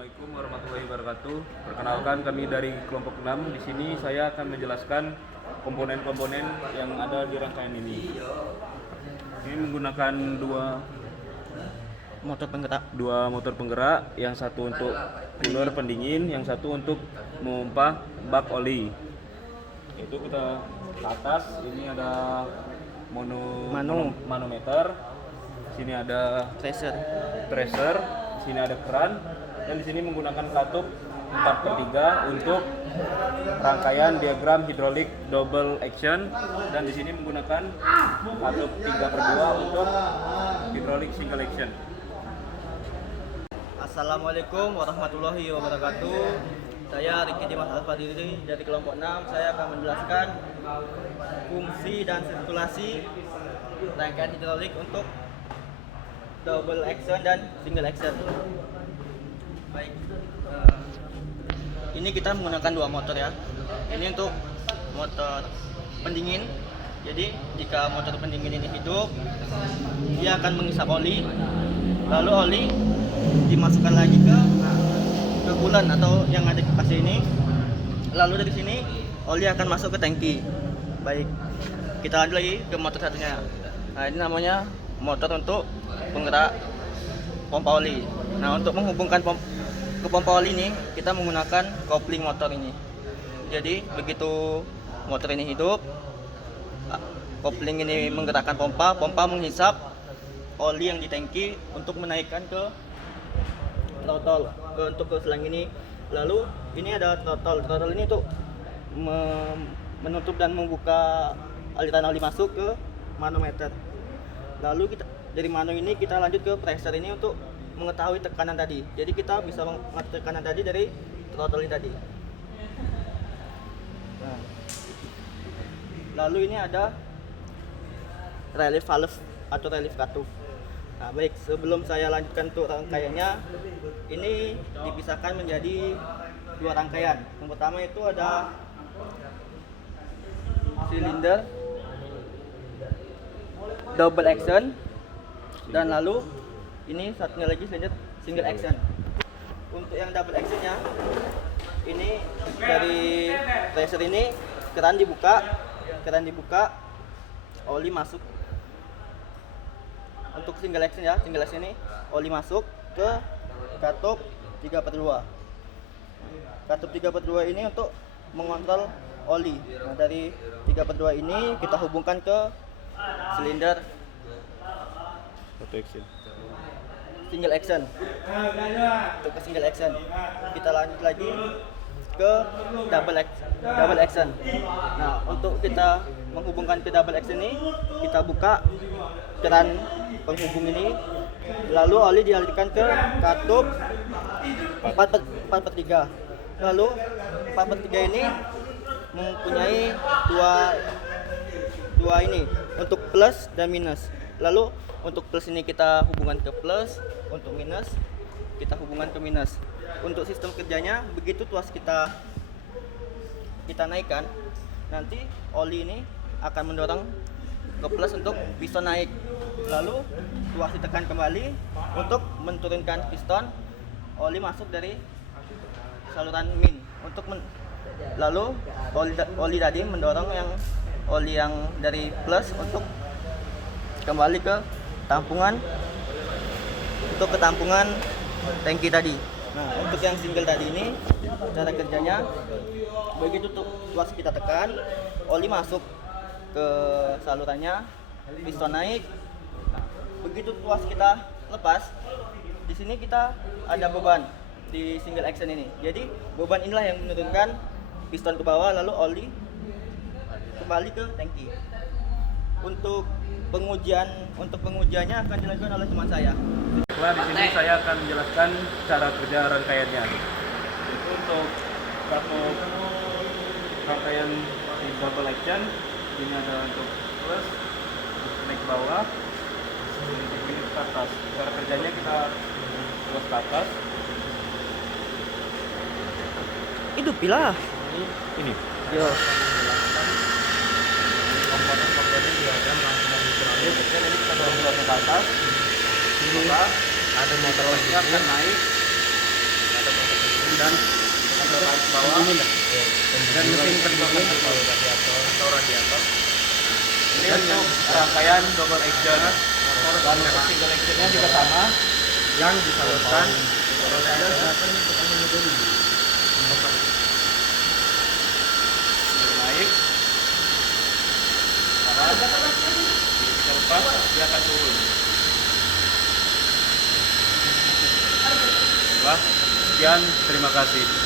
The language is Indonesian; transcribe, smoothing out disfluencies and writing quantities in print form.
Assalamualaikum warahmatullahi wabarakatuh. Perkenalkan, kami dari kelompok 6. Di sini saya akan menjelaskan komponen-komponen yang ada di rangkaian ini. Ini menggunakan dua motor penggerak, yang satu untuk cooler pendingin, yang satu untuk memompa bak oli. Itu kita ke atas, ini ada manometer, sini ada tracer, sini ada keran, dan di sini menggunakan katup 4/3 untuk rangkaian diagram hidrolik double action, dan di sini menggunakan katup 3/2 untuk hidrolik single action. Assalamualaikum warahmatullahi wabarakatuh. Saya Riki Dimas Alfadiri dari kelompok 6. Saya akan menjelaskan fungsi dan sirkulasi rangkaian hidrolik untuk double action dan single action. Baik, ini kita menggunakan dua motor ya. Ini untuk motor pendingin. Jadi jika motor pendingin ini hidup, dia akan mengisap oli, lalu oli dimasukkan lagi ke bulan atau yang ada di kipas ini, lalu dari sini oli akan masuk ke tangki. Baik, kita lanjut lagi ke motor satunya. Nah, ini namanya motor untuk penggerak pompa oli. Nah, untuk menghubungkan ke pompa oli ini kita menggunakan kopling motor ini. Jadi begitu motor ini hidup, kopling ini menggerakkan pompa menghisap oli yang di tangki untuk menaikkan ke throttle, untuk ke selang ini. Lalu ini ada throttle ini untuk menutup dan membuka aliran oli masuk ke manometer. Lalu kita dari mano ini kita lanjut ke pressure ini untuk mengetahui tekanan tadi. Jadi kita bisa mengatur tekanan tadi dari throttle ini tadi. Nah, lalu ini ada relief valve atau relief katup. Nah, baik, sebelum saya lanjutkan untuk rangkaiannya, ini dipisahkan menjadi dua rangkaian. Yang pertama itu ada silinder double action, dan lalu ini satunya lagi silinder single action. Untuk yang double actionnya, ini dari tracer ini keran dibuka, oli masuk. Untuk single action ya, single action ini oli masuk ke katup 3/2. Katup 3/2 ini untuk mengontrol oli. Nah, dari 3/2 ini kita hubungkan ke silinder single action. Untuk ke single action kita lanjut lagi ke double action. Nah, untuk kita menghubungkan ke double action ini, kita buka keran penghubung ini, lalu oli dialirkan ke katup 4/3. Lalu 4/3 ini mempunyai dua ini untuk plus dan minus. Lalu untuk plus ini kita hubungan ke plus, untuk minus kita hubungan ke minus. Untuk sistem kerjanya begitu tuas kita naikkan, nanti oli ini akan mendorong ke plus untuk piston naik. Lalu tuas ditekan kembali untuk menurunkan piston, oli masuk dari saluran min. Lalu oli tadi mendorong oli yang dari plus untuk kembali ke tampungan, tangki tadi. Nah, untuk yang single tadi ini cara kerjanya begitu tuas kita tekan, oli masuk ke salurannya, piston naik. Nah, begitu tuas kita lepas, di sini kita ada beban di single action ini. Jadi beban inilah yang menurunkan piston ke bawah, lalu oli kembali ke tangki. Untuk pengujiannya akan dilakukan oleh teman saya. Setelah di sini saya akan menjelaskan cara kerja rangkaiannya. Itu untuk katup rangkaian double action, ini ada untuk plus, naik ke bawah, ini ke atas. Cara kerjanya kita terus ke atas. Itu pilah. Ini. Yo. Komponen diagram langsung hidrolik. Jadi kita dorong ke atas. Ini ada motor lagi akan naik. Ada dan garis bawah dan mesin pendingin atau radiator. Ini untuk rangkaian double action. Dan single actionnya juga sama, yang disalurkan naik, tahan, kita lepas, dia akan turun. Sekian, terima kasih.